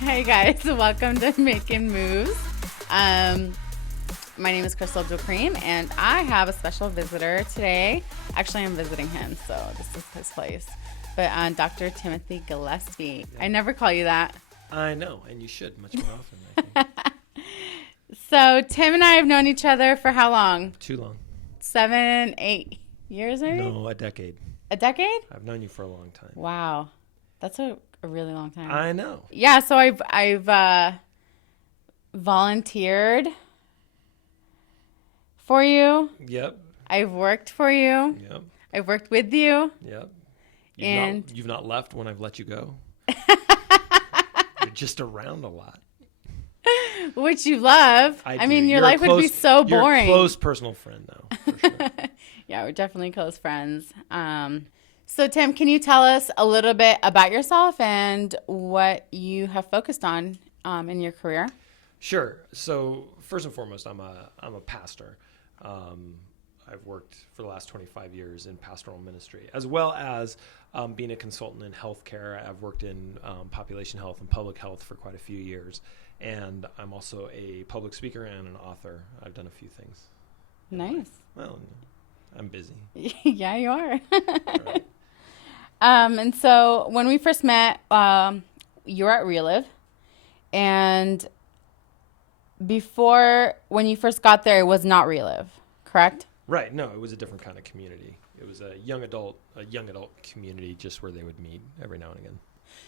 Hey guys, welcome to Makin Moves. My name is Crystal Cream, and I have a special visitor today. Actually, I'm visiting him, so this is his place. But Dr. Timothy Gillespie. Yeah. I never call you that. I know, and you should much more often, I think. So Tim and I have known each other for how long? Too long. 7, 8 years, maybe? No, a decade. A decade? I've known you for a long time. Wow, that's a really long time. I know. Yeah, so I've volunteered for you. Yep. I've worked for you. Yep. I've worked with you. Yep. You've not left when I've let you go. You're just around a lot. Which you love. I mean, your life would be so boring. You're a close personal friend, though, for sure. Yeah, we're definitely close friends. So, Tim, can you tell us a little bit about yourself and what you have focused on in your career? Sure. So, first and foremost, I'm a pastor. I've worked for the last 25 years in pastoral ministry, as well as being a consultant in healthcare. I've worked in population health and public health for quite a few years. And I'm also a public speaker and an author. I've done a few things. Nice. Well, I'm busy. Yeah, you are. Right. And so when we first met, you were at Relive. And before, when you first got there, it was not Relive, correct? Right. No, it was a different kind of community. It was a young adult community, just where they would meet every now and again.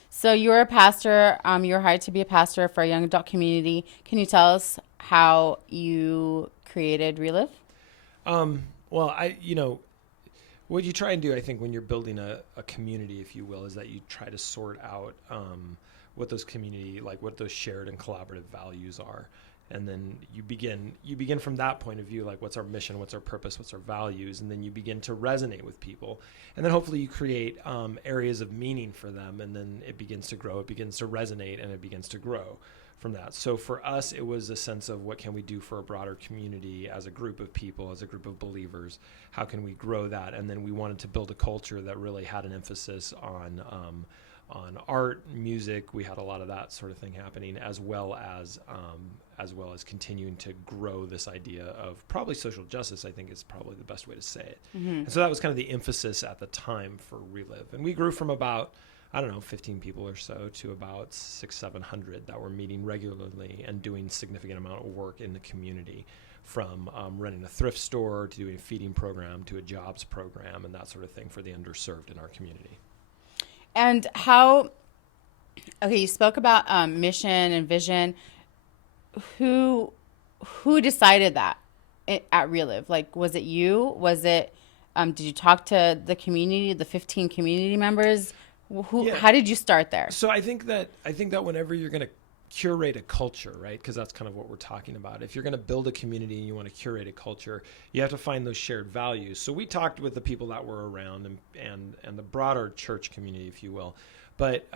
So you were a pastor. You were hired to be a pastor for a young adult community. Can you tell us how you created Relive? Well, what you try and do, I think, when you're building a community, if you will, is that you try to sort out what those what those shared and collaborative values are. And then you begin from that point of view, like what's our mission, what's our purpose, what's our values, and then you begin to resonate with people. And then hopefully you create areas of meaning for them, and then it begins to grow, it begins to resonate, and it begins to grow from that. So for us, it was a sense of what can we do for a broader community as a group of people, as a group of believers? How can we grow that? And then we wanted to build a culture that really had an emphasis on art, music. We had a lot of that sort of thing happening, as well as continuing to grow this idea of probably social justice. I think is probably the best way to say it. Mm-hmm. And so that was kind of the emphasis at the time for Relive. And we grew from about, 15 people or so to about 600-700 that were meeting regularly and doing significant amount of work in the community, from running a thrift store to doing a feeding program to a jobs program and that sort of thing for the underserved in our community. And you spoke about mission and vision. Who decided that at Relive? Like, was it you? Was it, did you talk to the community, the 15 community members? How did you start there? So I think that whenever you're going to curate a culture, right? Because that's kind of what we're talking about. If you're going to build a community and you want to curate a culture, you have to find those shared values. So we talked with the people that were around and the broader church community, if you will. But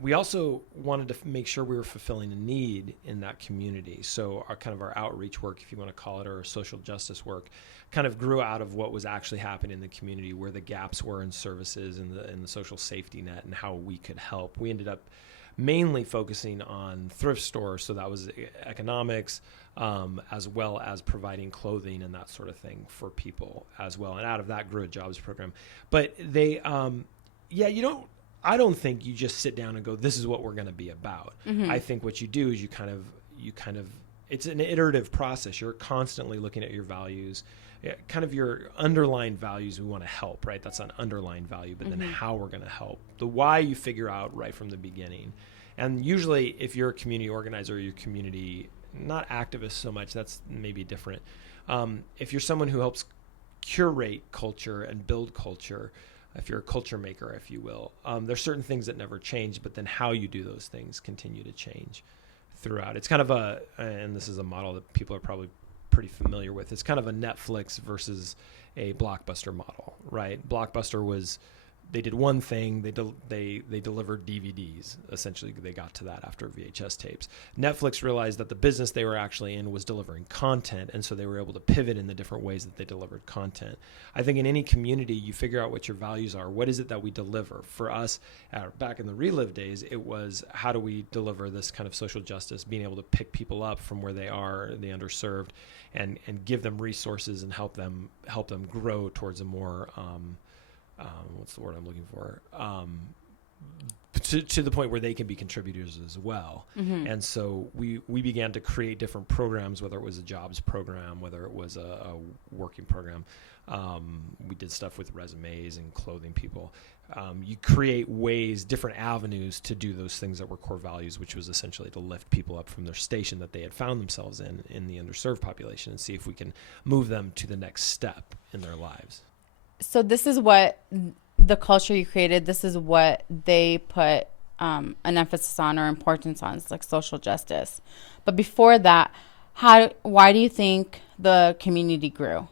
we also wanted to make sure we were fulfilling a need in that community. So our outreach work, if you want to call it, or our social justice work, kind of grew out of what was actually happening in the community, where the gaps were in services and the social safety net, and how we could help. We ended up mainly focusing on thrift stores, so that was economics, as well as providing clothing and that sort of thing for people as well. And out of that grew a jobs program. But they, I don't think you just sit down and go, this is what we're going to be about. Mm-hmm. I think what you do is you kind of, it's an iterative process. You're constantly looking at your values, kind of your underlying values. We want to help, right? That's an underlying value, but then how we're going to help. The why you figure out right from the beginning. And usually if you're a community organizer, or your community, not activist so much, that's maybe different. If you're someone who helps curate culture and build culture, if you're a culture maker, if you will, there's certain things that never change, but then how you do those things continue to change throughout. It's kind of and this is a model that people are probably pretty familiar with. It's kind of a Netflix versus a Blockbuster model, right? Blockbuster was they did one thing. They delivered DVDs. Essentially, they got to that after VHS tapes. Netflix realized that the business they were actually in was delivering content, and so they were able to pivot in the different ways that they delivered content. I think in any community, you figure out what your values are. What is it that we deliver? For us, back in the Relive days, it was how do we deliver this kind of social justice, being able to pick people up from where they are, the underserved, and give them resources and help them grow towards a more what's the word I'm looking for? To the point where they can be contributors as well. Mm-hmm. And so we began to create different programs, whether it was a jobs program, whether it was a working program. We did stuff with resumes and clothing people. You create ways, different avenues to do those things that were core values, which was essentially to lift people up from their station that they had found themselves in the underserved population, and see if we can move them to the next step in their lives. So this is what the culture you created, this is what they put an emphasis on or importance on. It's like social justice. But before that, why do you think the community grew?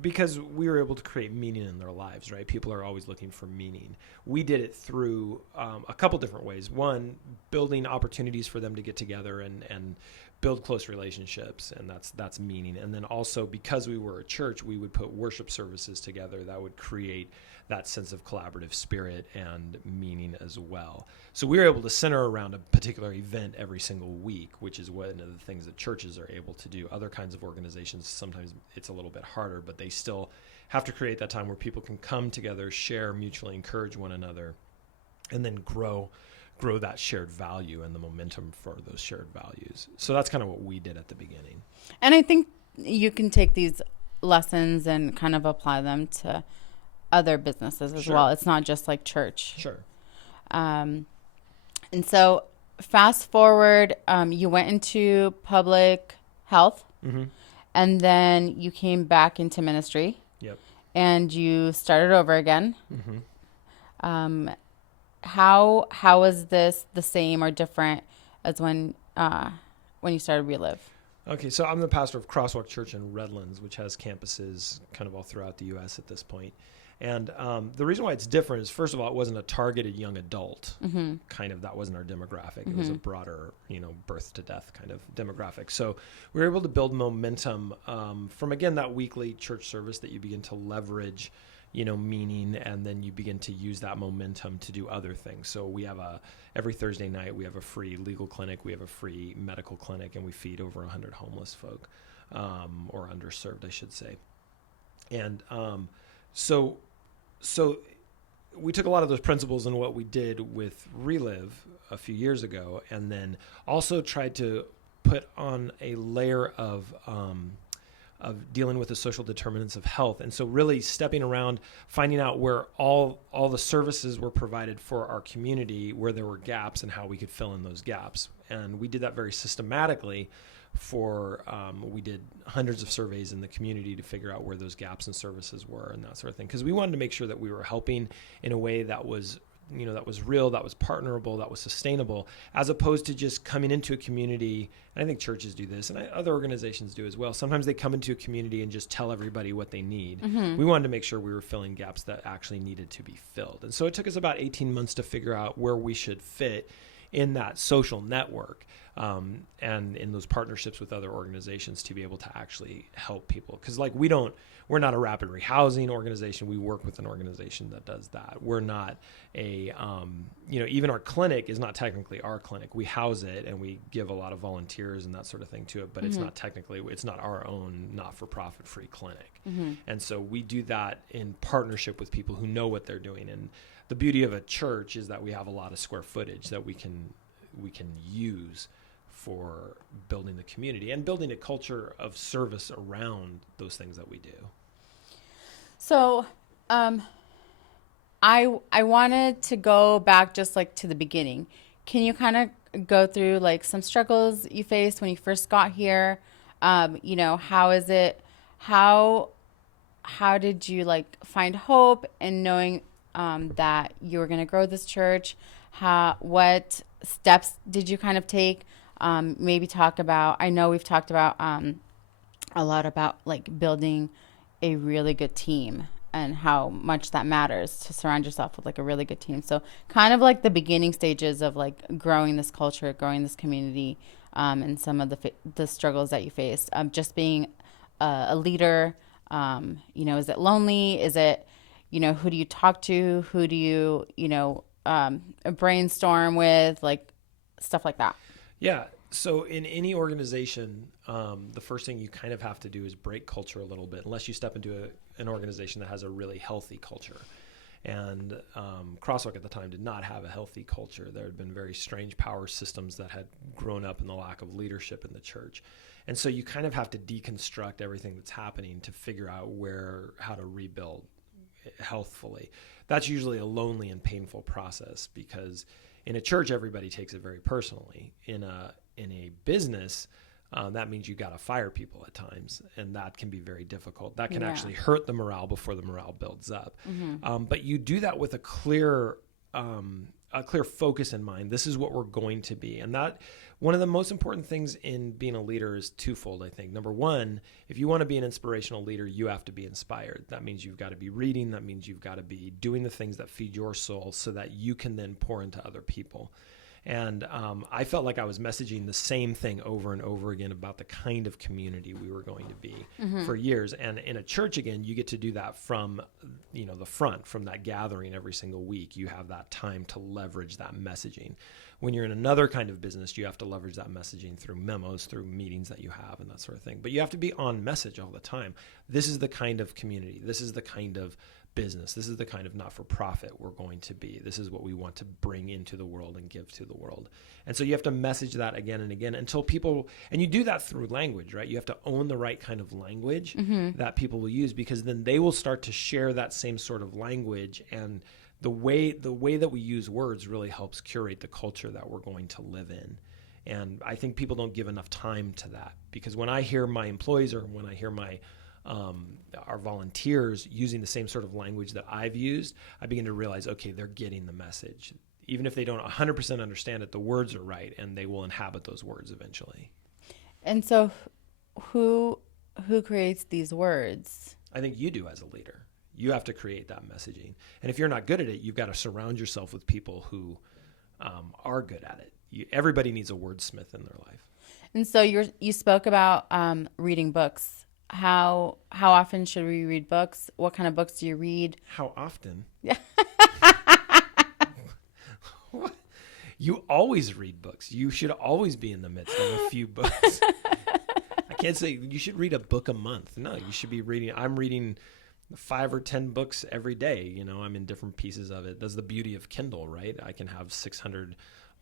Because we were able to create meaning in their lives, right? People are always looking for meaning. We did it through a couple different ways. One, building opportunities for them to get together and build close relationships, and that's meaning. And then also, because we were a church, we would put worship services together that would create that sense of collaborative spirit and meaning as well. So we were able to center around a particular event every single week, which is one of the things that churches are able to do. Other kinds of organizations, sometimes it's a little bit harder, but they still have to create that time where people can come together, share, mutually encourage one another, and then grow that shared value and the momentum for those shared values. So that's kind of what we did at the beginning. And I think you can take these lessons and kind of apply them to other businesses as well. It's not just like church. Sure. And so fast forward, you went into public health, mm-hmm. and then you came back into ministry. Yep. And you started over again. Mm-hmm. How was this the same or different as when you started Relive? Okay, so I'm the pastor of Crosswalk Church in Redlands, which has campuses kind of all throughout the U.S. at this point. And the reason why it's different is, first of all, it wasn't a targeted young adult mm-hmm. kind of, that wasn't our demographic. Mm-hmm. It was a broader, birth to death kind of demographic. So we were able to build momentum from, again, that weekly church service that you begin to leverage meaning, and then you begin to use that momentum to do other things. So we have every Thursday night, we have a free legal clinic, we have a free medical clinic, and we feed over 100 homeless folk, or underserved, I should say. And so we took a lot of those principles and what we did with Relive a few years ago, and then also tried to put on a layer of dealing with the social determinants of health. And so really stepping around, finding out where all the services were provided for our community, where there were gaps, and how we could fill in those gaps. And we did that very systematically we did hundreds of surveys in the community to figure out where those gaps in services were and that sort of thing. Because we wanted to make sure that we were helping in a way that was that was real, that was partnerable, that was sustainable, as opposed to just coming into a community. And I think churches do this, and other organizations do as well. Sometimes they come into a community and just tell everybody what they need. Mm-hmm. We wanted to make sure we were filling gaps that actually needed to be filled. And so it took us about 18 months to figure out where we should fit in that social network, and in those partnerships with other organizations to be able to actually help people. Because we're not a rapid rehousing organization. We work with an organization that does that. We're not even our clinic is not technically our clinic. We house it and we give a lot of volunteers and that sort of thing to it, but mm-hmm. it's not our own not-for-profit free clinic. Mm-hmm. And so we do that in partnership with people who know what they're doing. And the beauty of a church is that we have a lot of square footage that we can use for building the community and building a culture of service around those things that we do. So, I wanted to go back just like to the beginning. Can you kind of go through like some struggles you faced when you first got here? How is it? How did you like find hope in knowing that you were going to grow this church? What steps did you kind of take? Maybe talk about, I know we've talked about a lot about like building a really good team and how much that matters to surround yourself with like a really good team. So kind of like the beginning stages of like growing this culture, growing this community, and some of the struggles that you faced. Just being a leader, is it lonely? Is it, who do you talk to? Who do you, brainstorm with, like stuff like that? Yeah. So in any organization, the first thing you kind of have to do is break culture a little bit, unless you step into an organization that has a really healthy culture. And Crosswalk at the time did not have a healthy culture. There had been very strange power systems that had grown up in the lack of leadership in the church. And so you kind of have to deconstruct everything that's happening to figure out how to rebuild healthfully. That's usually a lonely and painful process, because in a church, everybody takes it very personally. In a business, that means you got to fire people at times, and that can be very difficult. That can actually hurt the morale before the morale builds up. But you do that with a clear focus in mind. This is what we're going to be. And that one of the most important things in being a leader is twofold, I think. Number one, if you want to be an inspirational leader, you have to be inspired. That means you've got to be reading. That means you've got to be doing the things that feed your soul so that you can then pour into other people. And I felt like I was messaging the same thing over and over again about the kind of community we were going to be for years. And in a church, again, you get to do that from, the front, from that gathering every single week. You have that time to leverage that messaging. When you're in another kind of business, you have to leverage that messaging through memos, through meetings that you have, and that sort of thing. But you have to be on message all the time. This is the kind of community. This is the kind of business. This is the kind of not-for-profit we're going to be. This is what we want to bring into the world and give to the world. And so you have to message that again and again until people, and you do that through language, right? You have to own the right kind of language that people will use, because then they will start to share that same sort of language. And the way that we use words really helps curate the culture that we're going to live in. And I think people don't give enough time to that, because when I hear my employees, or when I hear our volunteers using the same sort of language that I've used, I begin to realize, okay, they're getting the message. Even if they don't 100% understand it, the words are right, and they will inhabit those words eventually. And so who creates these words? I think you do as a leader. You have to create that messaging. And if you're not good at it, you've got to surround yourself with people who are good at it. Everybody needs a wordsmith in their life. And so you spoke about reading books. How often should we read books? What kind of books do you read? How often? You always read books. You should always be in the midst of a few books. I can't say you should read a book a month. No, you should be reading. I'm reading 5 or 10 books every day. I'm in different pieces of it. That's the beauty of Kindle, right? I can have 600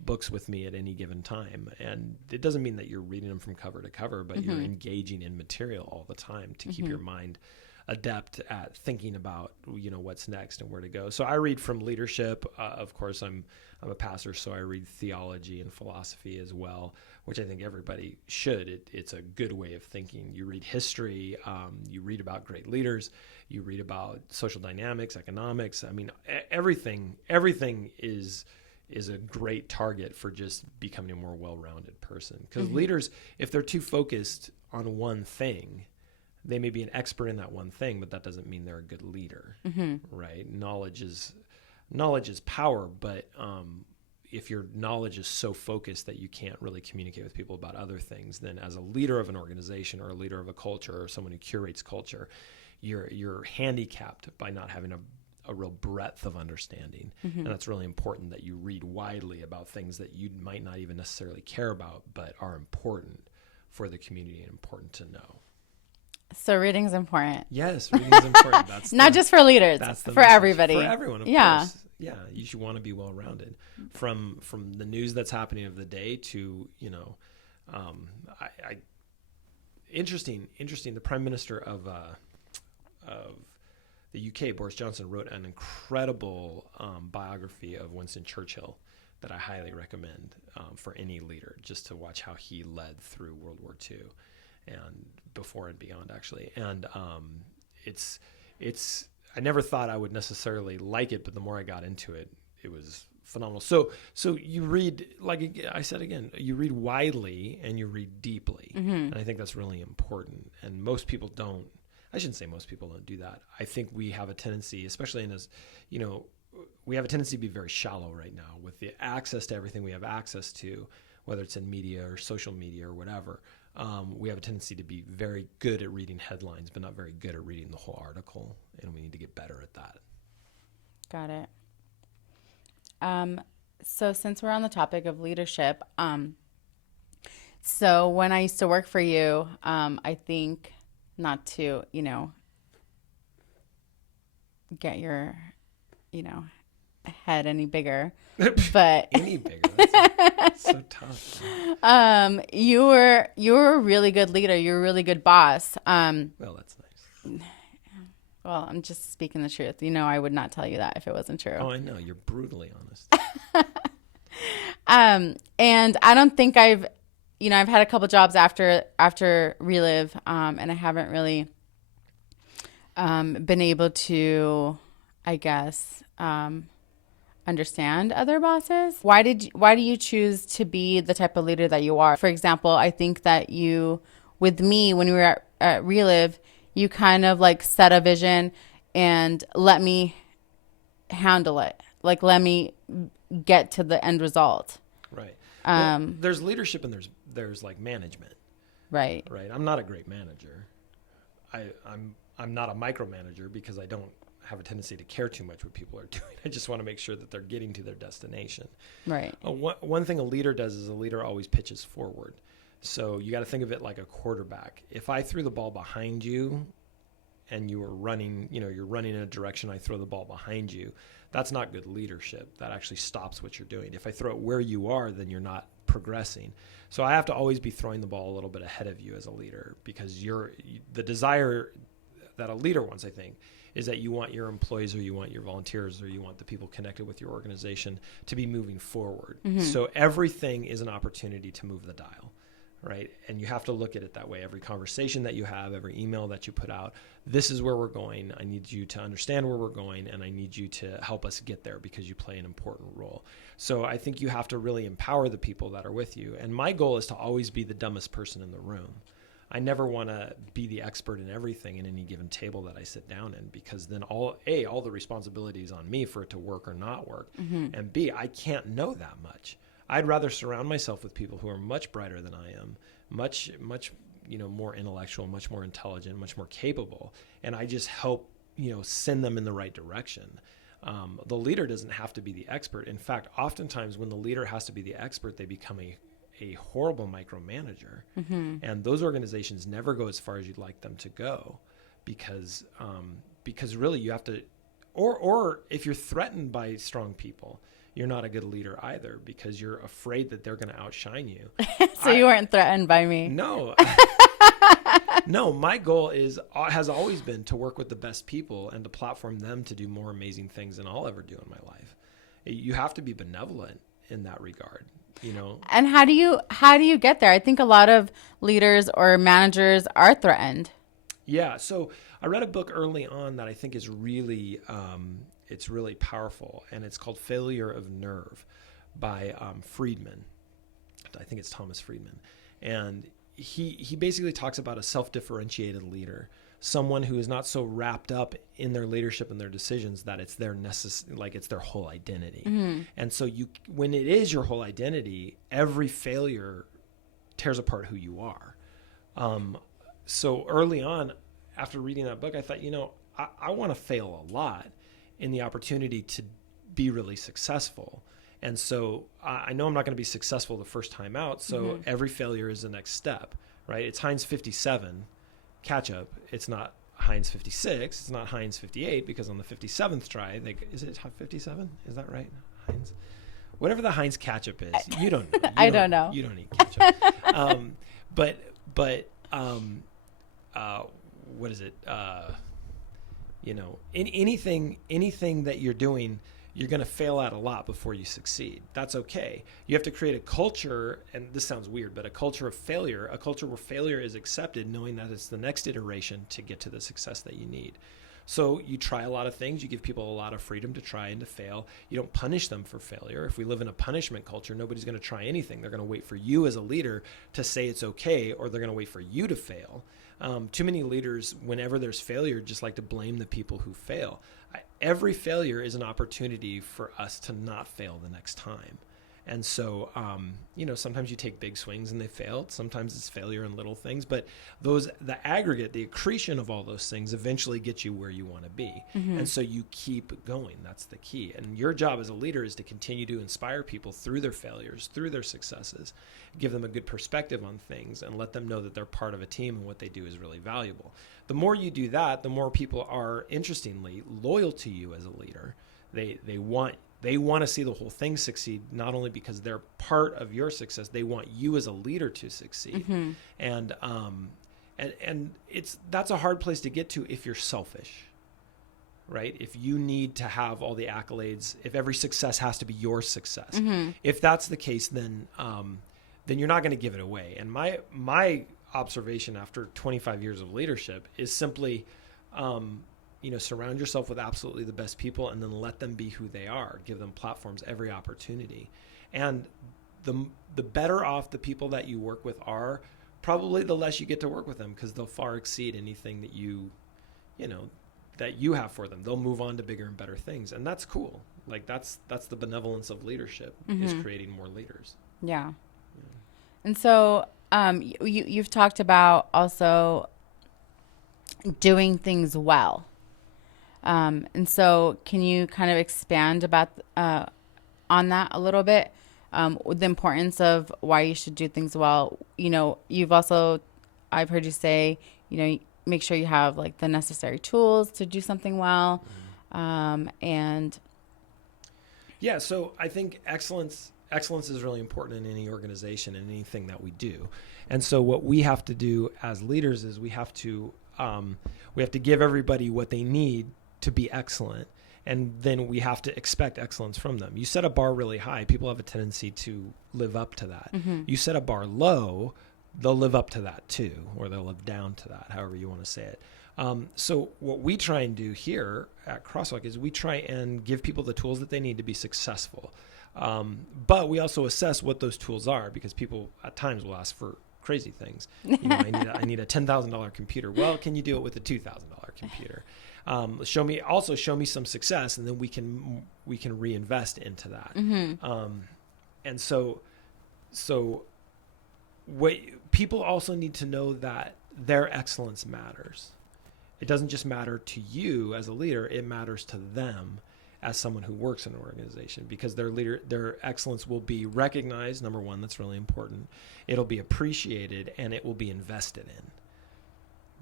books with me at any given time. And it doesn't mean that you're reading them from cover to cover, but you're engaging in material all the time to keep your mind adept at thinking about, what's next and where to go. So I read from leadership. Of course, I'm a pastor, so I read theology and philosophy as well, which I think everybody should. It's a good way of thinking. You read history, you read about great leaders, you read about social dynamics, economics. I mean, everything is a great target for just becoming a more well-rounded person. Because leaders, if they're too focused on one thing, they may be an expert in that one thing, but that doesn't mean they're a good leader, right? Knowledge is power, but if your knowledge is so focused that you can't really communicate with people about other things, then as a leader of an organization or a leader of a culture or someone who curates culture, you're handicapped by not having a real breadth of understanding. And that's really important, that you read widely about things that you might not even necessarily care about, but are important for the community and important to know. So reading is important. Yes, reading is important. That's not just for leaders, that's for message. everybody. For everyone, of course. Yeah, you should want to be well-rounded. From the news that's happening of the day to, interesting. The Prime Minister of the UK, Boris Johnson, wrote an incredible biography of Winston Churchill that I highly recommend for any leader, just to watch how he led through World War II. And before and beyond, actually. And it's I never thought I would necessarily like it, but the more I got into it, it was phenomenal. So you read, like I said again, you read widely and you read deeply. And I think that's really important. And most people don't. I shouldn't say most people don't do that. I think we have a tendency, especially we have a tendency to be very shallow right now with the access to everything we have access to, whether it's in media or social media or whatever. We have a tendency to be very good at reading headlines, but not very good at reading the whole article. And we need to get better at that. Got it. So since we're on the topic of leadership, so when I used to work for you, I think not to, get your, head any bigger, but any bigger. That's so tough. You were a really good leader. You were a really good boss. Well, that's nice. Well, I'm just speaking the truth. I would not tell you that if it wasn't true. Oh, I know. You're brutally honest. And I don't think I've had a couple jobs after Relive, and I haven't really been able to, I guess, understand other bosses. Why do you choose to be the type of leader that you are? For example, I think that you, with me, when we were at Relive, you kind of like set a vision and let me handle it. Like, let me get to the end result. Right. Well, there's leadership and there's like management. Right. Right. I'm not a great manager. I'm not a micromanager because I don't have a tendency to care too much what people are doing. I just want to make sure that they're getting to their destination. Right. One thing a leader does is a leader always pitches forward. So you got to think of it like a quarterback. If I threw the ball behind you and you were running, you're running in a direction, I throw the ball behind you, that's not good leadership. That actually stops what you're doing. If I throw it where you are, then you're not progressing. So I have to always be throwing the ball a little bit ahead of you as a leader, because the desire that a leader wants, I think, is that you want your employees, or you want your volunteers, or you want the people connected with your organization to be moving forward. Mm-hmm. So everything is an opportunity to move the dial, right? And you have to look at it that way. Every conversation that you have, every email that you put out, this is where we're going. I need you to understand where we're going, and I need you to help us get there because you play an important role. So I think you have to really empower the people that are with you. And my goal is to always be the dumbest person in the room. I never want to be the expert in everything in any given table that I sit down in, because then all the responsibility is on me for it to work or not work. Mm-hmm. And B, I can't know that much. I'd rather surround myself with people who are much brighter than I am, much more intellectual, much more intelligent, much more capable. And I just help, send them in the right direction. The leader doesn't have to be the expert. In fact, oftentimes when the leader has to be the expert, they become a horrible micromanager. Mm-hmm. And those organizations never go as far as you'd like them to go, because really you have to, or if you're threatened by strong people, you're not a good leader either, because you're afraid that they're going to outshine you. So you weren't threatened by me? No. No, my goal has always been to work with the best people and to platform them to do more amazing things than I'll ever do in my life. You have to be benevolent in that regard. And how do you get there? I think a lot of leaders or managers are threatened. Yeah. So I read a book early on that I think is really, it's really powerful, and it's called Failure of Nerve by Friedman. I think it's Thomas Friedman. And he basically talks about a self-differentiated leader, someone who is not so wrapped up in their leadership and their decisions that it's their it's their whole identity. Mm-hmm. And so when it is your whole identity, every failure tears apart who you are. So early on, after reading that book, I thought, I want to fail a lot in the opportunity to be really successful. And so I know I'm not going to be successful the first time out. So mm-hmm. every failure is the next step, right? It's Heinz 57 catch up. It's not Heinz 56. It's not Heinz 58, because on the 57th try, is it 57? Is that right? Heinz, whatever the Heinz ketchup is, you don't know. I don't know. You don't eat ketchup. What is it? Anything that you're doing, you're going to fail at a lot before you succeed. That's okay. You have to create a culture, and this sounds weird, but a culture of failure, a culture where failure is accepted, knowing that it's the next iteration to get to the success that you need. So you try a lot of things. You give people a lot of freedom to try and to fail. You don't punish them for failure. If we live in a punishment culture, nobody's going to try anything. They're going to wait for you as a leader to say it's okay, or they're going to wait for you to fail. Too many leaders, whenever there's failure, just like to blame the people who fail. Every failure is an opportunity for us to not fail the next time. And so, sometimes you take big swings and they fail. Sometimes it's failure in little things, but the aggregate, the accretion of all those things eventually gets you where you want to be. And so you keep going. That's the key. And your job as a leader is to continue to inspire people through their failures, through their successes, give them a good perspective on things, and let them know that they're part of a team and what they do is really valuable. The more you do that, the more people are, interestingly, loyal to you as a leader. They want to see the whole thing succeed, not only because they're part of your success, they want you as a leader to succeed. And that's a hard place to get to if you're selfish, right? If you need to have all the accolades, if every success has to be your success. If that's the case, then you're not going to give it away. And my observation after 25 years of leadership is simply, surround yourself with absolutely the best people, and then let them be who they are. Give them platforms, every opportunity. And the better off the people that you work with are, probably the less you get to work with them, because they'll far exceed anything that that you have for them. They'll move on to bigger and better things. And that's cool. Like that's the benevolence of leadership, is creating more leaders. Yeah. And so you've talked about also doing things well. And so can you kind of expand about on that a little bit? The importance of why you should do things well. I've heard you say, make sure you have like the necessary tools to do something well. So I think excellence is really important in any organization and anything that we do. And so what we have to do as leaders is we have to give everybody what they need to be excellent. And then we have to expect excellence from them. You set a bar really high, people have a tendency to live up to that. You set a bar low, they'll live up to that too, or they'll live down to that, however you want to say it. So what we try and do here at Crosswalk is we try and give people the tools that they need to be successful. But we also assess what those tools are, because people at times will ask for crazy things. I need a $10,000 computer. Well, can you do it with a $2,000 computer? Show me some success, and then we can reinvest into that. And so what people also need to know, that their excellence matters. It doesn't just matter to you as a leader, it matters to them as someone who works in an organization, because their excellence will be recognized. Number one, that's really important. It'll be appreciated, and it will be invested in.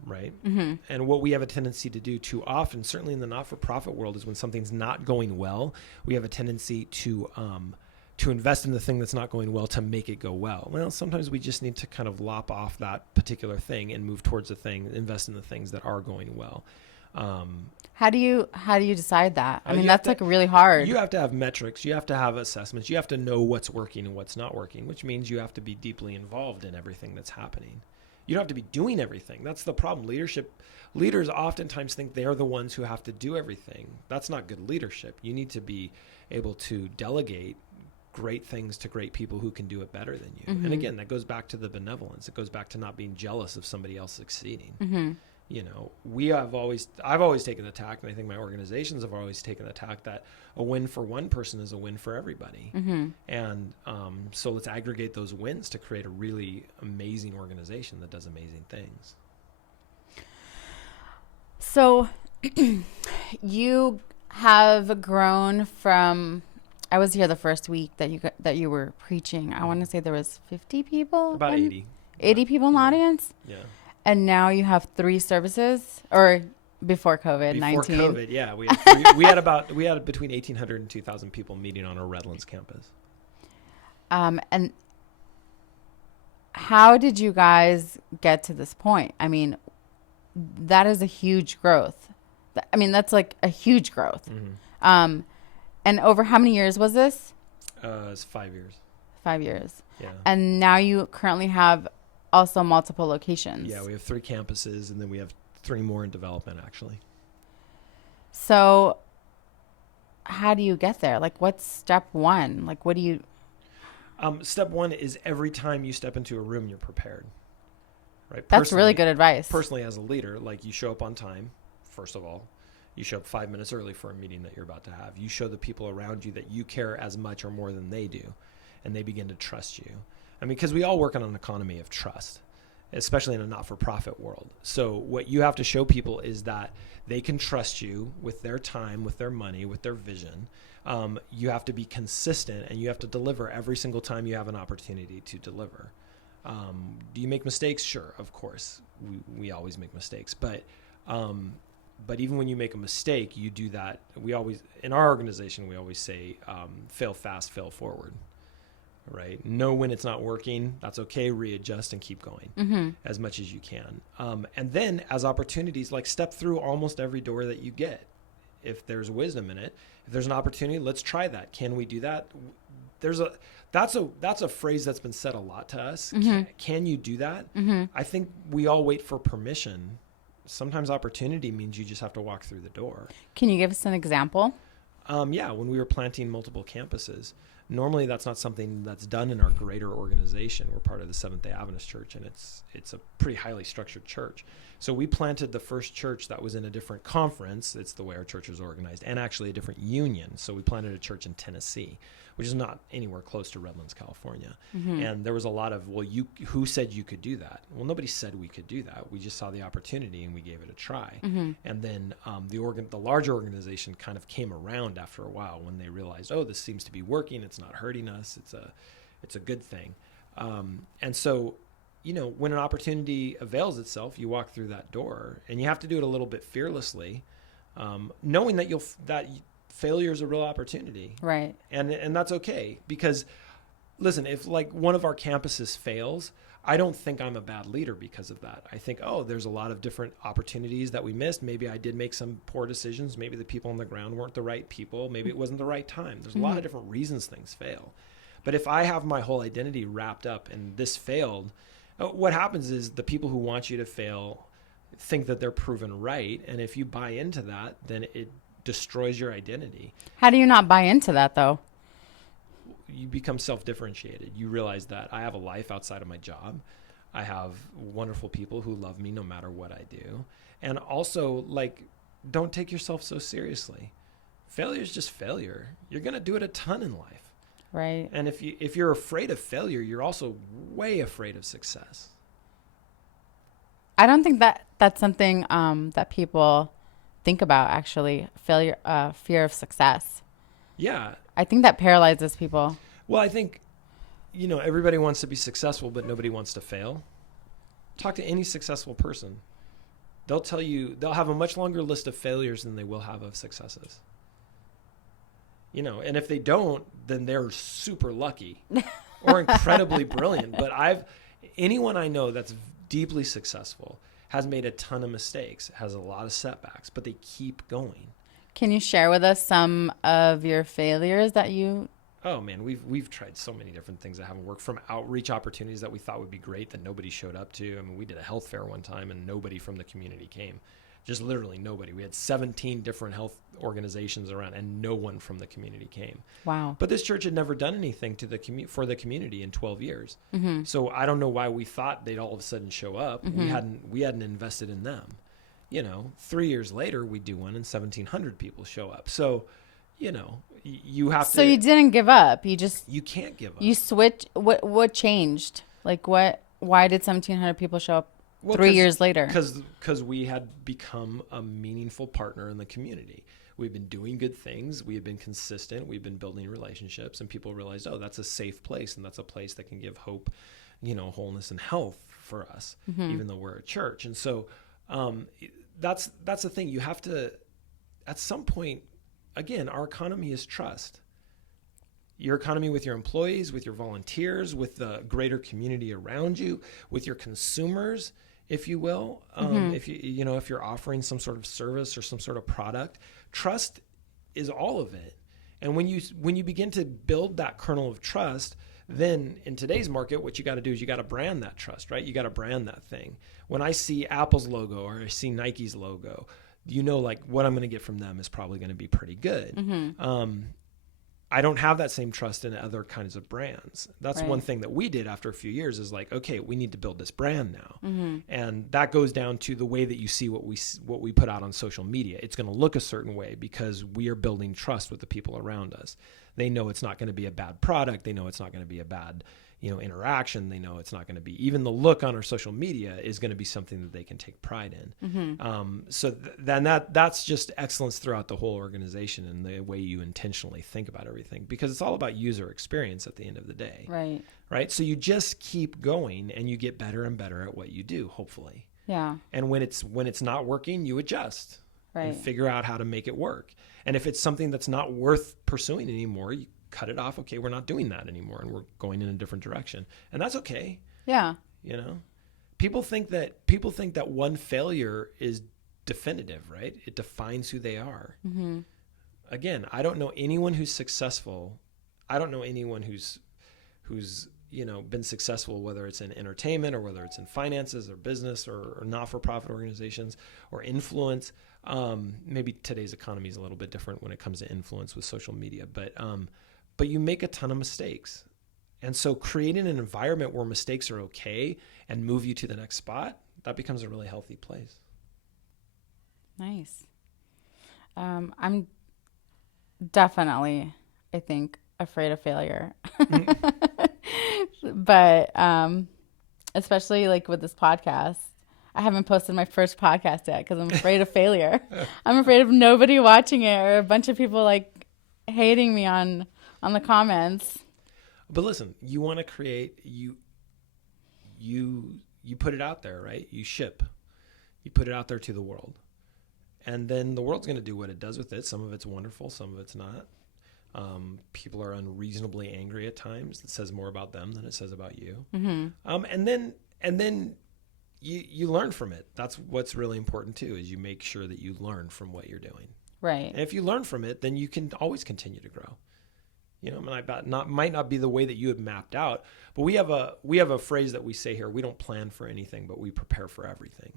Right. And what we have a tendency to do too often, certainly in the not-for-profit world, is when something's not going well, we have a tendency to invest in the thing that's not going well to make it go well. Well, sometimes we just need to kind of lop off that particular thing and move towards the thing, invest in the things that are going well. How do you decide that? I mean, that's like really hard. You have to have metrics. You have to have assessments. You have to know what's working and what's not working, which means you have to be deeply involved in everything that's happening. You don't have to be doing everything. That's the problem. Leaders oftentimes think they're the ones who have to do everything. That's not good leadership. You need to be able to delegate great things to great people who can do it better than you. And again, that goes back to the benevolence. It goes back to not being jealous of somebody else succeeding. I've always taken the tack, and I think my organizations have always taken the tack, that a win for one person is a win for everybody. And so let's aggregate those wins to create a really amazing organization that does amazing things. So you have grown from, I was here the first week that you were preaching. I want to say there was 50 people. About 80. 80 people in the audience? Yeah. And now you have 3 services, or before COVID-19? Before COVID, yeah. We had between 1,800 and 2,000 people meeting on our Redlands campus. And how did you guys get to this point? I mean, that is a huge growth. I mean, that's like a huge growth. And over how many years was this? It's 5 years. 5 years. Yeah. And now you currently have also multiple locations. Yeah, we have 3 campuses, and then we have 3 more in development, actually. So how do you get there? Like, what's step one? Like, what do you... Step one is every time you step into a room, you're prepared. Right? That's really good advice. Personally, as a leader, like, you show up on time, first of all. You show up 5 minutes early for a meeting that you're about to have. You show the people around you that you care as much or more than they do, and they begin to trust you. I mean, because we all work on an economy of trust, especially in a not-for-profit world. So what you have to show people is that they can trust you with their time, with their money, with their vision. You have to be consistent, and you have to deliver every single time you have an opportunity to deliver. Do you make mistakes? Sure, of course. We always make mistakes, but even when you make a mistake, you do that. In our organization, we always say, fail fast, fail forward, right? Know when it's not working. That's okay. Readjust and keep going as much as you can. And then as opportunities, like, step through almost every door that you get. If there's wisdom in it, if there's an opportunity, let's try that. Can we do that? That's a phrase that's been said a lot to us. Can you do that? I think we all wait for permission. Sometimes opportunity means you just have to walk through the door. Can you give us an example? Yeah, when we were planting multiple campuses, normally that's not something that's done in our greater organization. We're part of the Seventh-day Adventist Church, and it's a pretty highly structured church. So we planted the first church that was in a different conference. It's the way our church is organized, and actually a different union. So we planted a church in Tennessee, which is not anywhere close to Redlands, California. And there was a lot of, who said you could do that? Well, nobody said we could do that. We just saw the opportunity and we gave it a try. And then the large organization kind of came around after a while when they realized, oh, this seems to be working. It's not hurting us. It's a good thing. And so, when an opportunity avails itself, you walk through that door, and you have to do it a little bit fearlessly, knowing that failure is a real opportunity. Right. And that's okay, because listen, if like one of our campuses fails, I don't think I'm a bad leader because of that. I think, there's a lot of different opportunities that we missed. Maybe I did make some poor decisions. Maybe the people on the ground weren't the right people. Maybe it wasn't the right time. There's a lot of different reasons things fail. But if I have my whole identity wrapped up in this failed, what happens is the people who want you to fail think that they're proven right. And if you buy into that, then it destroys your identity. How do you not buy into that, though? You become self-differentiated. You realize that I have a life outside of my job. I have wonderful people who love me no matter what I do. And also, like, don't take yourself so seriously. Failure is just failure. You're going to do it a ton in life. Right. And if you're afraid of failure, you're also way afraid of success. I don't think that's something that people think about, actually. Failure, fear of success. Yeah. I think that paralyzes people. Well, I think, everybody wants to be successful, but nobody wants to fail. Talk to any successful person. They'll tell you, they'll have a much longer list of failures than they will have of successes. And if they don't, then they're super lucky or incredibly brilliant. But anyone I know that's deeply successful has made a ton of mistakes, has a lot of setbacks, but they keep going. Can you share with us some of your failures that you... Oh man, we've tried so many different things that haven't worked, from outreach opportunities that we thought would be great that nobody showed up to. I mean, we did a health fair one time and nobody from the community came. Just literally nobody. We had 17 different health organizations around and no one from the community came. Wow. But this church had never done anything for the community in 12 years. So I don't know why we thought they'd all of a sudden show up. We hadn't invested in them. 3 years later we do one and 1,700 people show up. So, you have to. So you didn't give up. You can't give up. You switched. What changed? Like what? Why did 1,700 people show up 3 years later? Because we had become a meaningful partner in the community. We've been doing good things. We have been consistent. We've been building relationships, and people realized, that's a safe place, and that's a place that can give hope, wholeness and health for us, even though we're a church. And so that's the thing. You have to, at some point, again, our economy is trust. Your economy with your employees, with your volunteers, with the greater community around you, with your consumers, if you will. If if you're offering some sort of service or some sort of product, trust is all of it. And when you begin to build that kernel of trust, then in today's market, what you got to do is you got to brand that trust, right? You got to brand that thing. When I see Apple's logo or I see Nike's logo, like what I'm going to get from them is probably going to be pretty good. Mm-hmm. I don't have that same trust in other kinds of brands. That's Right. one thing that we did after a few years is like, okay, we need to build this brand now. Mm-hmm. And that goes down to the way that you see what we put out on social media. It's going to look a certain way because we are building trust with the people around us. They know it's not going to be a bad product. They know it's not going to be a bad, interaction. They know it's not going to be, even the look on our social media is going to be something that they can take pride in. Mm-hmm. So then that's just excellence throughout the whole organization and the way you intentionally think about everything, because it's all about user experience at the end of the day. Right. Right. So you just keep going and you get better and better at what you do, hopefully. Yeah. And when it's not working, you adjust and Right. figure out how to make it work. And if it's something that's not worth pursuing anymore, you cut it off. Okay, we're not doing that anymore and we're going in a different direction. And that's okay. Yeah. People think that one failure is definitive, right? It defines who they are. Mm-hmm. Again, I don't know anyone who's successful. I don't know anyone who's been successful, whether it's in entertainment or whether it's in finances or business or not-for-profit organizations or influence. Maybe today's economy is a little bit different when it comes to influence with social media, but you make a ton of mistakes. And so creating an environment where mistakes are okay and move you to the next spot, that becomes a really healthy place. Nice. I'm definitely, I think, afraid of failure. But especially like with this podcast, I haven't posted my first podcast yet because I'm afraid of failure. I'm afraid of nobody watching it or a bunch of people like hating me on the comments. But listen, you want to create, you put it out there, right? You put it out there to the world. And then the world's going to do what it does with it. Some of it's wonderful, some of it's not. People are unreasonably angry at times. It says more about them than it says about you. Mm-hmm. And then you learn from it. That's what's really important too, is you make sure that you learn from what you're doing. Right. And if you learn from it, then you can always continue to grow. Might not be the way that you had mapped out, but we have a phrase that we say here: we don't plan for anything, but we prepare for everything.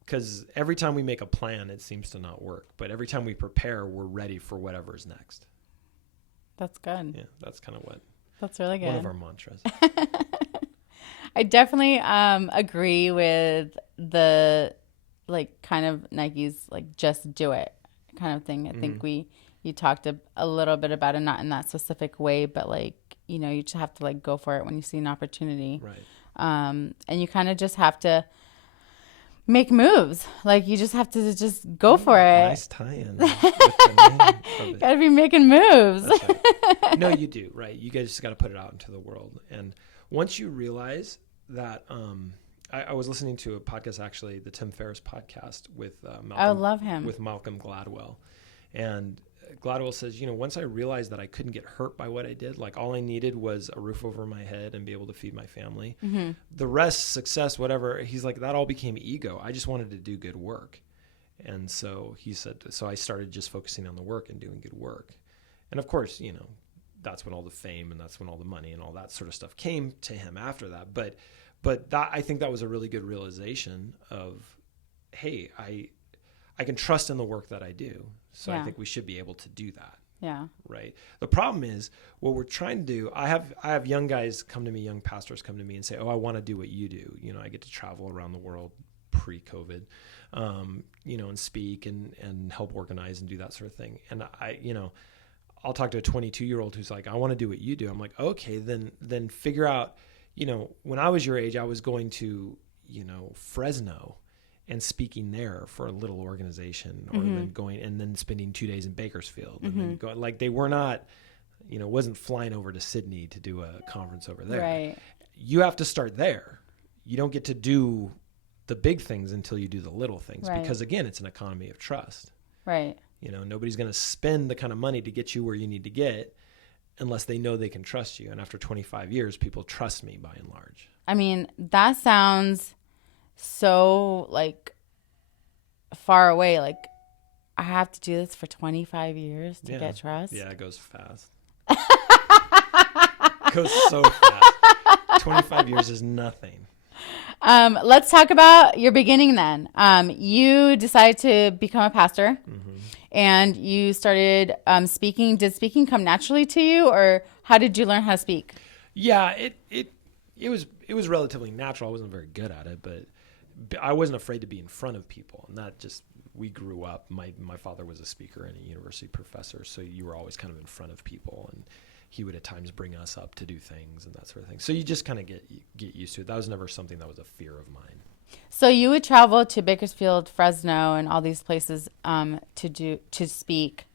Because every time we make a plan, it seems to not work. But every time we prepare, we're ready for whatever's next. That's good. Yeah, that's kind of That's really good. one of our mantras. I definitely agree with the like kind of Nike's like just do it kind of thing. I think you talked a little bit about it, not in that specific way, but like, you just have to like go for it when you see an opportunity. Right. And you kind of just have to make moves. Like you just have to just go for it. Nice tie-in. With the name of it. Gotta be making moves. That's right. No, you do, right? You guys just got to put it out into the world. And once you realize that, I was listening to a podcast, actually, the Tim Ferriss podcast with Malcolm. I love him. With Malcolm Gladwell. And Gladwell says, once I realized that I couldn't get hurt by what I did, like all I needed was a roof over my head and be able to feed my family. Mm-hmm. The rest, success, whatever, he's like, that all became ego. I just wanted to do good work. And so he said, so I started just focusing on the work and doing good work. And of course, that's when all the fame and that's when all the money and all that sort of stuff came to him after that. But that, I think that was a really good realization of, hey, I can trust in the work that I do. So I think we should be able to do that. Yeah. Right. The problem is what we're trying to do. I have young guys come to me, young pastors come to me and say, oh, I want to do what you do. I get to travel around the world pre-COVID, and speak and help organize and do that sort of thing. And I'll talk to a 22-year-old who's like, I want to do what you do. I'm like, okay, then figure out, when I was your age, I was going to, Fresno and speaking there for a little organization, or then going and then spending 2 days in Bakersfield and then going, like they were not, wasn't flying over to Sydney to do a conference over there. Right. You have to start there. You don't get to do the big things until you do the little things, because again, it's an economy of trust. Right. Nobody's going to spend the kind of money to get you where you need to get unless they know they can trust you. And after 25 years, people trust me by and large. I mean, that sounds so like far away. Like I have to do this for 25 years to get trust. Yeah, it goes fast. It goes so fast. 25 years is nothing. Let's talk about your beginning then. You decided to become a pastor, and you started speaking. Did speaking come naturally to you, or how did you learn how to speak? Yeah, it was relatively natural. I wasn't very good at it, but I wasn't afraid to be in front of people, and that just, we grew up. My father was a speaker and a university professor, so you were always kind of in front of people, and he would at times bring us up to do things and that sort of thing. So you just kind of get used to it. That was never something that was a fear of mine. So you would travel to Bakersfield, Fresno, and all these places to speak.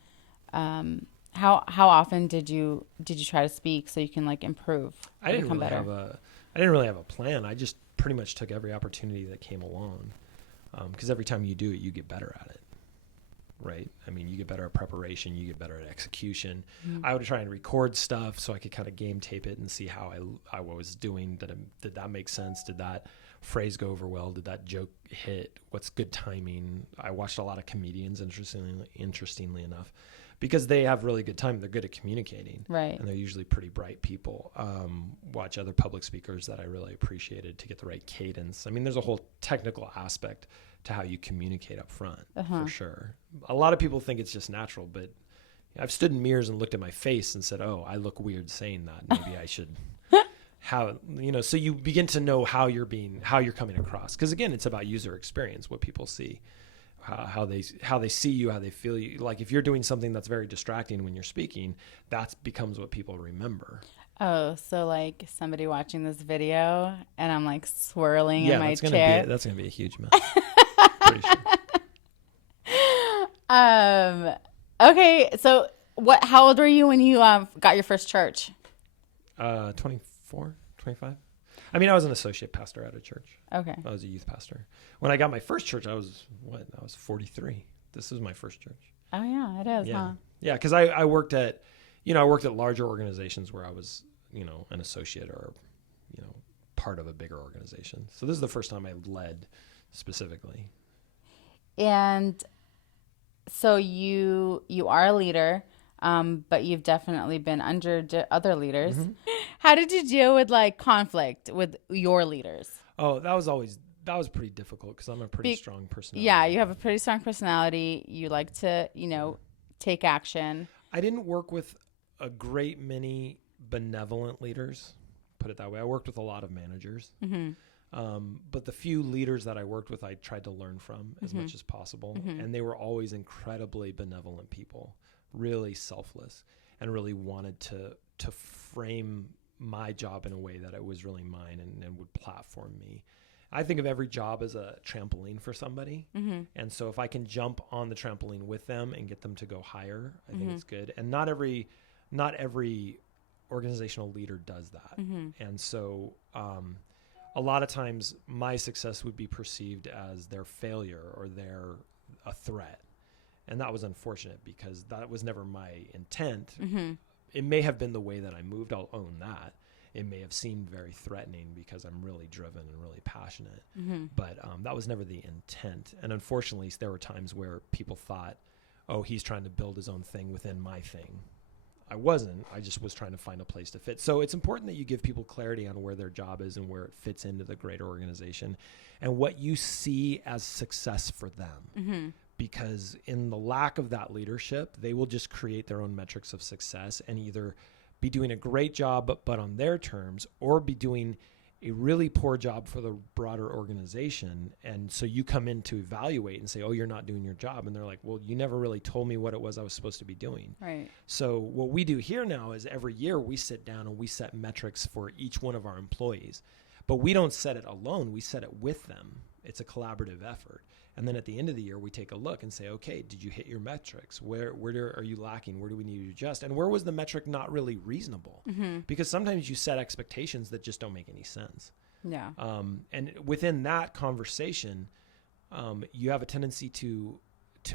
How often did you try to speak so you can like improve? I didn't really have a plan. I just pretty much took every opportunity that came along, because every time you do it, you get better at it, right? I mean, you get better at preparation, you get better at execution. I would try and record stuff so I could kind of game tape it and see how I was doing. Did that make sense? Did that phrase go over well? Did that joke hit? What's good timing? I watched a lot of comedians, interestingly enough, because they have really good time. They're good at communicating. Right. And they're usually pretty bright people. Watch other public speakers that I really appreciated to get the right cadence. I mean, there's a whole technical aspect to how you communicate up front, for sure. A lot of people think it's just natural, but I've stood in mirrors and looked at my face and said, oh, I look weird saying that. Maybe I should so you begin to know how you're coming across. Because again, it's about user experience, what people see. How they see you, how they feel you. Like if you're doing something that's very distracting when you're speaking, that becomes what people remember. Oh, so like somebody watching this video and I'm like swirling in my chair. That's gonna be a huge mess. Pretty sure. Okay, so how old were you when you got your first church? 24, 25. I mean, I was an associate pastor at a church. Okay. I was a youth pastor. When I got my first church, I was 43. This is my first church. Oh yeah, it is, huh? Yeah, because I worked at larger organizations where I was, an associate or, part of a bigger organization. So this is the first time I led specifically. And so you are a leader, but you've definitely been under other leaders. Mm-hmm. How did you deal with like conflict with your leaders? Oh, that was pretty difficult because I'm a pretty strong personality. Yeah, you have a pretty strong personality. You like to, take action. I didn't work with a great many benevolent leaders, put it that way. I worked with a lot of managers. Mm-hmm. But the few leaders that I worked with, I tried to learn from as much as possible. Mm-hmm. And they were always incredibly benevolent people, really selfless, and really wanted to frame my job in a way that it was really mine and would platform me. I think of every job as a trampoline for somebody. Mm-hmm. And so if I can jump on the trampoline with them and get them to go higher, I think it's good. And not every organizational leader does that. Mm-hmm. And so a lot of times my success would be perceived as their failure or a threat. And that was unfortunate because that was never my intent. Mm-hmm. It may have been the way that I moved. I'll own that. It may have seemed very threatening because I'm really driven and really passionate. Mm-hmm. But that was never the intent. And unfortunately, there were times where people thought, oh, he's trying to build his own thing within my thing. I wasn't. I just was trying to find a place to fit. So it's important that you give people clarity on where their job is and where it fits into the greater organization and what you see as success for them. Mm-hmm. Because in the lack of that leadership, they will just create their own metrics of success and either be doing a great job, but on their terms, or be doing a really poor job for the broader organization. And so you come in to evaluate and say, oh, you're not doing your job. And they're like, well, you never really told me what it was I was supposed to be doing. Right. So what we do here now is every year we sit down and we set metrics for each one of our employees, but we don't set it alone. We set it with them. It's a collaborative effort. And then at the end of the year, we take a look and say, okay, did you hit your metrics? Where are you lacking? Where do we need to adjust? And where was the metric not really reasonable? Mm-hmm. Because sometimes you set expectations that just don't make any sense. Yeah. And within that conversation, you have a tendency to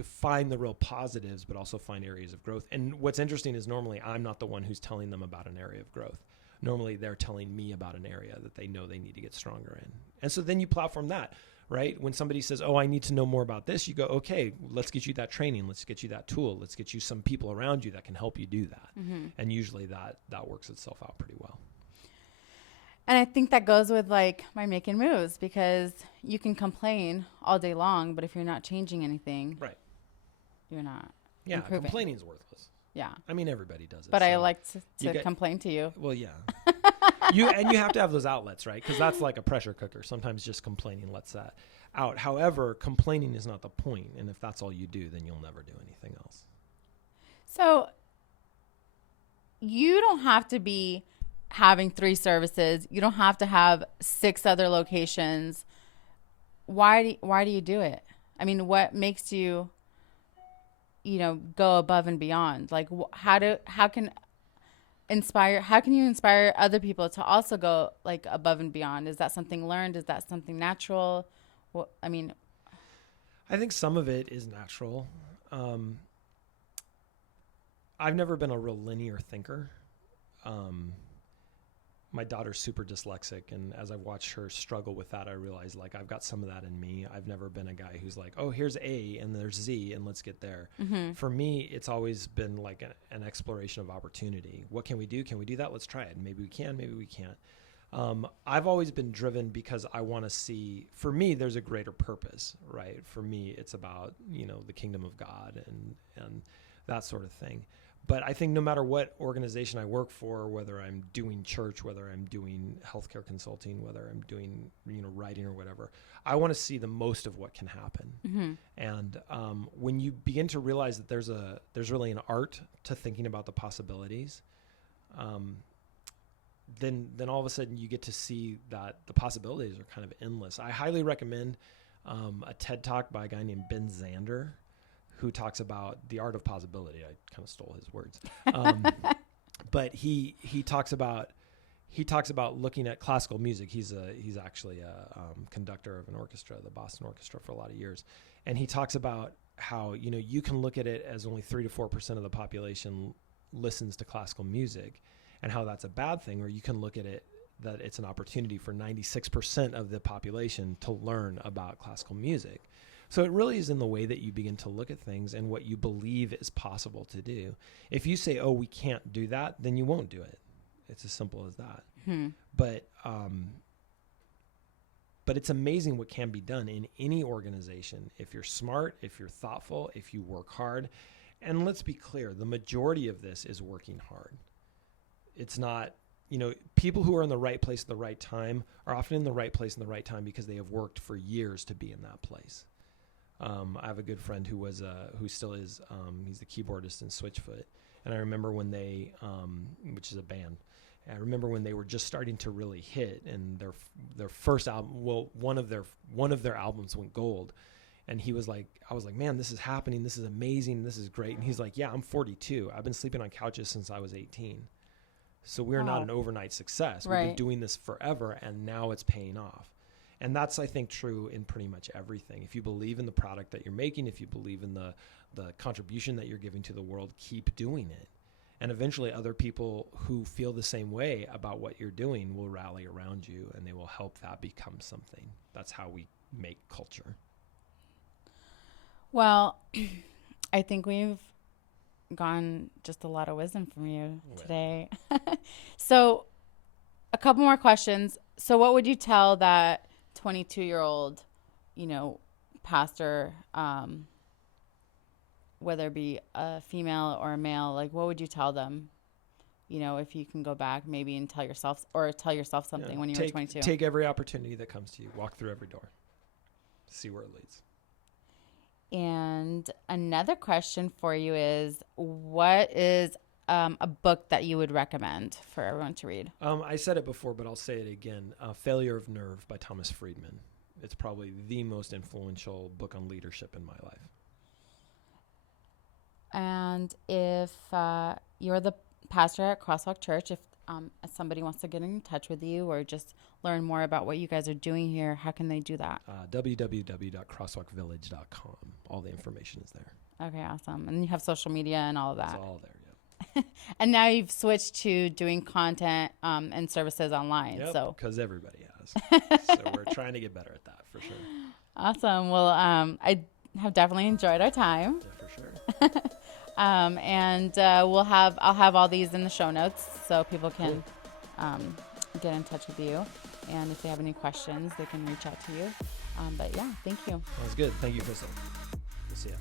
find the real positives, but also find areas of growth. And what's interesting is normally I'm not the one who's telling them about an area of growth. Normally they're telling me about an area that they know they need to get stronger in. And so then you platform that. Right? When somebody says, oh, I need to know more about this, you go, okay, let's get you that training. Let's get you that tool. Let's get you some people around you that can help you do that. Mm-hmm. And usually that works itself out pretty well. And I think that goes with like my Makin Moves, because you can complain all day long, but if you're not changing anything, Right. you're not Yeah, improving. complaining's worthless. Yeah. I mean, everybody does it. But I so like you to complain to you. Well, yeah. You have to have those outlets, right? Because that's like a pressure cooker. Sometimes just complaining lets that out. However, complaining is not the point. And if that's all you do, then you'll never do anything else. So you don't have to be having 3 services. You don't have to have 6 other locations. Why do you do it? I mean, what makes you, go above and beyond? Like, how can you inspire other people to also go like above and beyond? Is that something learned? Is that something natural? Well, I mean, I think some of it is natural. I've never been a real linear thinker. My daughter's super dyslexic, and as I've watched her struggle with that, I realized like I've got some of that in me. I've never been a guy who's like, oh, here's A and there's Z and let's get there. Mm-hmm. For me, it's always been like an exploration of opportunity. What can we do? Can we do that? Let's try it. Maybe we can, maybe we can't. I've always been driven because I want to see, for me, there's a greater purpose, right? For me, it's about, the kingdom of God and that sort of thing. But I think no matter what organization I work for, whether I'm doing church, whether I'm doing healthcare consulting, whether I'm doing, writing or whatever, I want to see the most of what can happen. Mm-hmm. And when you begin to realize that there's really an art to thinking about the possibilities, then all of a sudden you get to see that the possibilities are kind of endless. I highly recommend a TED Talk by a guy named Ben Zander, who talks about the art of possibility. I kind of stole his words. But he talks about looking at classical music. He's actually a conductor of an orchestra, the Boston Orchestra, for a lot of years. And he talks about how, you can look at it as only 3 to 4% of the population listens to classical music, and how that's a bad thing, or you can look at it that it's an opportunity for 96% of the population to learn about classical music. So it really is in the way that you begin to look at things and what you believe is possible to do. If you say, oh, we can't do that, then you won't do it. It's as simple as that. Hmm. But it's amazing what can be done in any organization if you're smart, if you're thoughtful, if you work hard. And let's be clear, the majority of this is working hard. It's not, people who are in the right place at the right time are often in the right place in the right time because they have worked for years to be in that place. I have a good friend who still is, he's the keyboardist in Switchfoot. And I remember when they, which is a band, I remember when they were just starting to really hit, and their first album, one of their albums went gold. And he was like, I was like, man, this is happening. This is amazing. This is great. And he's like, yeah, I'm 42. I've been sleeping on couches since I was 18. So we're not an overnight success. Right. We've been doing this forever, and now it's paying off. And that's, I think, true in pretty much everything. If you believe in the product that you're making, if you believe in the contribution that you're giving to the world, keep doing it. And eventually other people who feel the same way about what you're doing will rally around you, and they will help that become something. That's how we make culture. Well, I think we've gotten just a lot of wisdom from you today. So a couple more questions. So what would you tell that 22-year-old, pastor, whether it be a female or a male, like what would you tell them? If you can go back maybe and tell yourself something when you were 22. Take every opportunity that comes to you. Walk through every door. See where it leads. And another question for you is, what is a book that you would recommend for everyone to read? I said it before, but I'll say it again. Failure of Nerve by Thomas Friedman. It's probably the most influential book on leadership in my life. And if you're the pastor at Crosswalk Church, if somebody wants to get in touch with you or just learn more about what you guys are doing here, how can they do that? www.crosswalkvillage.com. All the information is there. Okay, awesome. And you have social media and all of that. It's all there, yeah. And now you've switched to doing content and services online. Yep, So because everybody has. So we're trying to get better at that for sure. Awesome. Well, I have definitely enjoyed our time. Yeah, for sure. And I'll have all these in the show notes so people can get in touch with you. And if they have any questions, they can reach out to you. But yeah, thank you. That was good. Thank you, Crystal. We'll see you.